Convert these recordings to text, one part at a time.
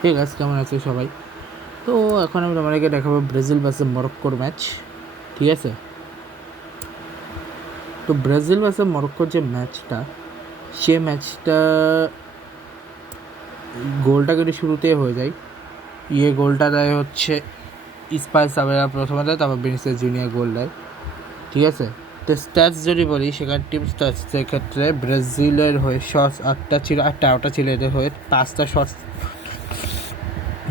ঠিক আছে, কেমন আছে সবাই? তো এখন আমি তোমাদেরকে দেখাবো ব্রাজিল ভার্সেস মরক্কোর ম্যাচ। ঠিক আছে, তো ব্রাজিল ভার্সেস মরক্কোর যে ম্যাচটা, সে ম্যাচটা গোলটা কিন্তু শুরুতেই হয়ে যায়। গোলটা দেয় হচ্ছে ইসমাইল সাবেরা প্রথমে দেয়, তারপর ভিনিসিয়াস জুনিয়র গোল দেয়। ঠিক আছে, তো স্ট্যাটস যদি বলি, সেখানে টিম স্ট্যাটস ক্ষেত্রে ব্রাজিলের হয়ে শটস 8টা ছিল, আর 13টা ছিল এদের হয়ে। 5টা শটস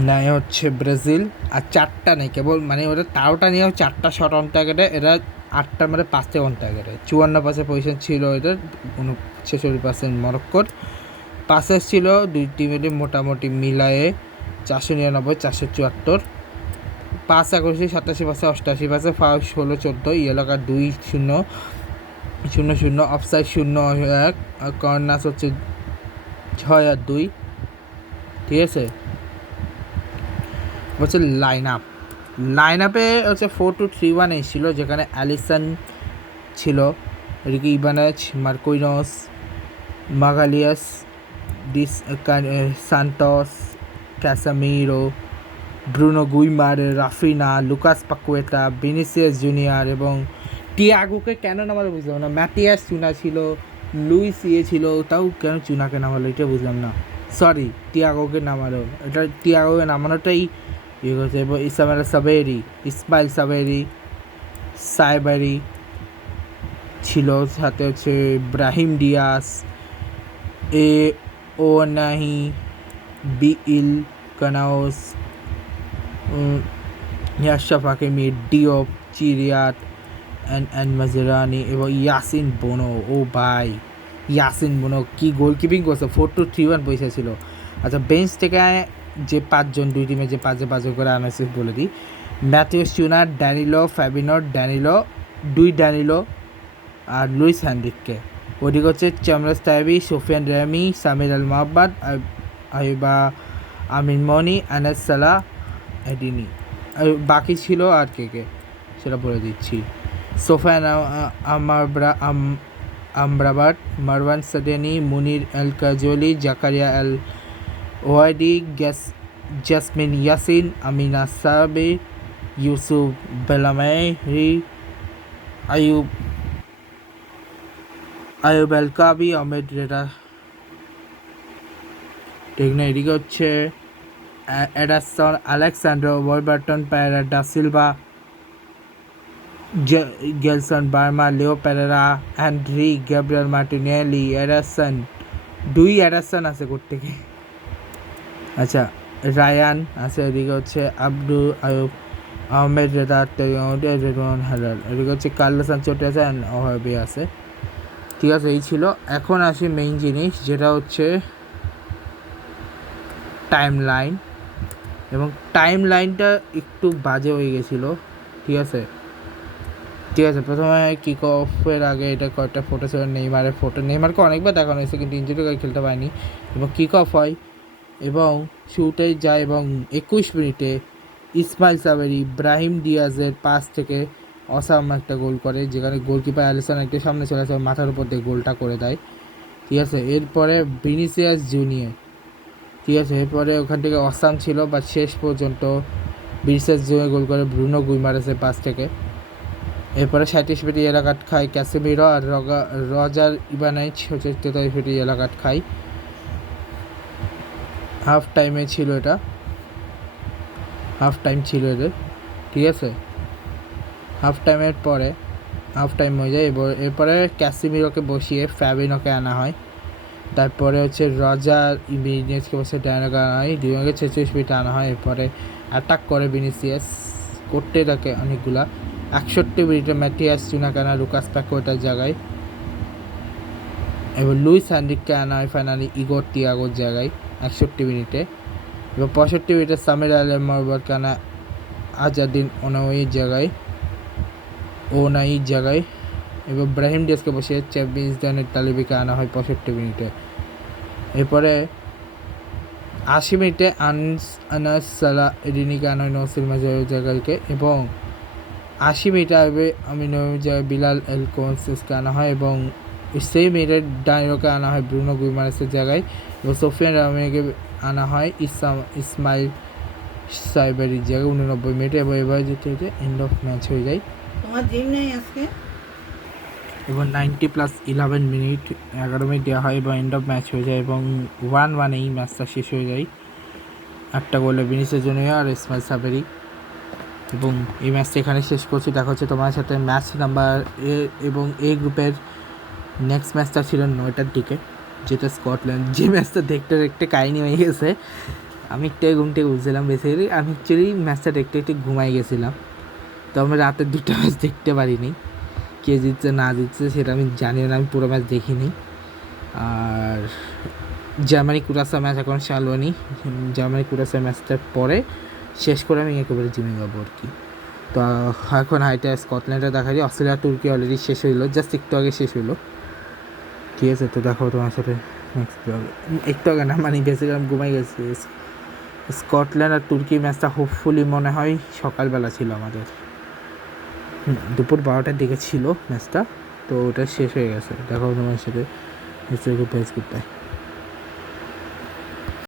নেয় হচ্ছে ব্রাজিল, আর 4টা নেই কেবল, মানে ওরা 13টা নিয়ে 4টা শট অন টার্গেটে, এরা 8টার মানে 5টা অন টার্গেটে। 54% পজিশন ছিল এদের, 46% মরক্কোর। পাসেস ছিল দুই টিমেরই মোটামুটি মিলায়ে 499, 474। পাস একুশে 87%, 88%। Foul 16-14, yellow card 2-0-0-0, offside 0-1, corners হচ্ছে 6-2। ঠিক আছে, হচ্ছে লাইন আপে হচ্ছে 4-2-3-1 এসেছিল, যেখানে অ্যালিসন ছিল, Ricky Ibanez, Marquinhos, Magalhaes, dos Santos, Casemiro, Bruno Guimaraes, Raphinha, Lucas Paqueta, Vinicius Junior এবং টিয়াগোকে কেন নামালো বুঝলাম না। ম্যাটিয়াস চুনা ছিল, লুইস ছিল, তাও কেন চুনাকে নামালো এটা বুঝলাম না। সরি, টিয়াগোকে নামালো, এটা টিয়াগোকে নামানোটাই ইয়ে করছে। এবং ইসমাইল সাইবারি ছিল, সাথে হচ্ছে ব্রাহিম ডিয়াস, এ ও নাহি, বিইল কানাওস, ইয়াশরাফ হাকিমি, ডিওপ, চিরিয়াট অ্যান্ড মাজরানি এবং ইয়াসিন বোনো। ও ভাই, ইয়াসিন বোনো কি গোলকিপিং করছে! 4-2-3-1 পয়সা ছিল। আচ্ছা, বেঞ্চ থেকে যে 5জন, দুই টিমে যে 5 করে আনাইছে বলে দিই। ম্যাথিউস চুনার, ড্যানিলো আর লুইস হ্যান্ড্রিককে। ওদিকে হচ্ছে চামরাস তাইবি, সোফিয়ান রেমি, সামির আল মোহাম্মদ, আইবা আমিন মনি, আনাস সালাহ, এডিনি। বাকি ছিল আর কে সেটা বলে দিচ্ছি। সোফিয়ান আমরাবাট, মারওয়ান সাদেনি, মুনির এল কাজলি, জাকারিয়া এল ওয়াইডি, জাসমিন ইয়াসিন, আমিনা সাবি, ইউসুফ বেলামেহি, আয়ুব এল কাবি, আহমেদ রেডা। ঠিক না, এদিকে হচ্ছে Ederson, আলেক্সান্ড্রো, Warburton, Pereira da Silva, Gelson Barma, Leo Pereira, Andrey, Gabriel Martinelli, Ederson. Ederson আছে কোত্থেকে? আচ্ছা, রায়ান আছে, এদিকে হচ্ছে আব্দুল আয়ুব, আহমেদ রেদা, রেদওয়ান হালাল, এদিকে হচ্ছে কার্লোস আনচেলত্তি আছে, অ্যান্ড ওহাবি আছে। ঠিক আছে, এই ছিল। এখন আসি মেইন জিনিস, যেটা হচ্ছে টাইম লাইন। এবং টাইম লাইনটা একটু বাজে হয়ে গেছিলো। ঠিক আছে, প্রথমে কিক অফের আগে এটা কয়েকটা ফটো ছিল, নেইমারকে অনেকবার দেখানো হয়েছে, কিন্তু ইনজুরি করে খেলতে পারেনি। এবং কিক অফ হয় এবং শুটে যায়, এবং 21 মিনিটে ইসমাইল সাবেরি ব্রাহিম ডিয়াজের পাস থেকে অসাম একটা গোল করে, যেখানে গোলকিপার অ্যালিসন একটা সামনে চলে আসে, মাথার উপর দিয়ে গোলটা করে দেয়। ঠিক আছে, এরপরে ভিনিসিয়াস জুনিয়র। ঠিক আছে, এরপরে ওখান থেকে অসাম ছিল, বা শেষ পর্যন্ত ভিনিসিয়াস জুনিয়র গোল করে ব্রুনো গুইমারেসের পাস থেকে। এরপরে 37 মিনিটে ইয়েলো কার্ড খায় ক্যাসেমিরো, আর রজার ইবানাইচ হচ্ছে 43 মিনিটে ইয়েলো কার্ড খায়। হাফ টাইমে ছিল এটা, হাফ টাইম ছিল এদের। ঠিক আছে, হাফ টাইমের পরে হাফ টাইম হয়ে যায়। এরপরে ক্যাসেমিরোকে বসিয়ে ফ্যাবিনোকে আনা হয়। তারপরে হচ্ছে রজার ইমিনিয়েসকে বসে ডায়নাকে আনা হয়, 46 মিনিটে আনা হয়। এরপরে অ্যাটাক করে ভিনিসিয়াস, করতে থাকে অনেকগুলা। 61 মিনিটে ম্যাটিয়াস চুনাকে আনা লুকাস পাকুয়েতার জায়গায়, এবার লুইস হ্যান্ড্রিককে আনা হয় ফাইনালি ইগোর টিয়াগোর জায়গায় 61 মিনিটে। এবার 65 মিনিটে সামির আল মোহাম্মদকে আনা আজাদিন ওনাইয়ের জায়গায়। এবার ব্রাহিম ডিয়াজকে বসে চ্যাম্পিয়ন্স দানের তালিবিকে আনা হয় 65 মিনিটে। এরপরে 80 মিনিটে আনাস সালাহ এডিনিকে আনা হয় নসির মাজারের জায়গাকে, এবং 80 মিনিটে আমিনের জায়গায় বিলাল এল কোয়েন্সেসকে আনা হয়, এবং সেই মিনিটে ডানিলোকে আনা হয় ব্রুনো গুইমারেসের জায়গায়, এবং সোফিয়ান রামিকে আনা হয় ইসমাইল সাইবারির জায়গায় 89 মিনিটে, এবং এবার যেতে যেতে এন্ড অফ ম্যাচ হয়ে যায়। তোমার জিম নেই আজকে? এবং 90+11 মিনিট 11 মিনিট দেওয়া হয় এবং এন্ড অফ ম্যাচ হয়ে যায়, এবং 1-1 এই ম্যাচটা শেষ হয়ে যায় একটা গোলে ভিনিসিয়াস জুনিয়র আর ইসমাইল সাবেরি। এবং এই ম্যাচটা এখানে শেষ করছি। দেখা হচ্ছে তোমার সাথে ম্যাচ নাম্বার এবং এই গ্রুপের নেক্সট ম্যাচটা ছিল 9টার দিকে, যেটা স্কটল্যান্ড। যে ম্যাচটা দেখতে দেখতে কাহিনি হয়ে গেছে, আমি একটু ঘুম থেকে বুঝছিলাম। বেসিক্যালি আমি অ্যাকচুয়ালি ম্যাচটা দেখতে একটু ঘুমাই গেছিলাম, তো আমি রাতের 2টা ম্যাচ দেখতে পারিনি। কে জিতছে না জিতছে সেটা আমি জানি না, আমি পুরো ম্যাচ দেখিনি। আর জার্মানি কুরাসা ম্যাচ এখন চালু হয়নি, জার্মানি কুরাসা ম্যাচটার পরে শেষ করে আমি একেবারে জিমে যাবো আর কি। তো এখন হাইটা স্কটল্যান্ডে দেখা যায়, অস্ট্রেলিয়া তুর্কি অলরেডি শেষ হইলো, জাস্ট একটু আগে শেষ হইলো। ঠিক আছে, তো দেখো তোমার সাথে নেক্সট একটু আগে না, মানে বেসিক্যালি আমি ঘুমাই গেছি। স্কটল্যান্ড আর তুর্কি ম্যাচটা হোপফুলি মনে হয় সকালবেলা ছিল আমাদের, দুপুর 12টার দিকে ছিল ম্যাচটা, তো ওটা শেষ হয়ে গেছে। দেখো তোমার সাথে গুড বাই।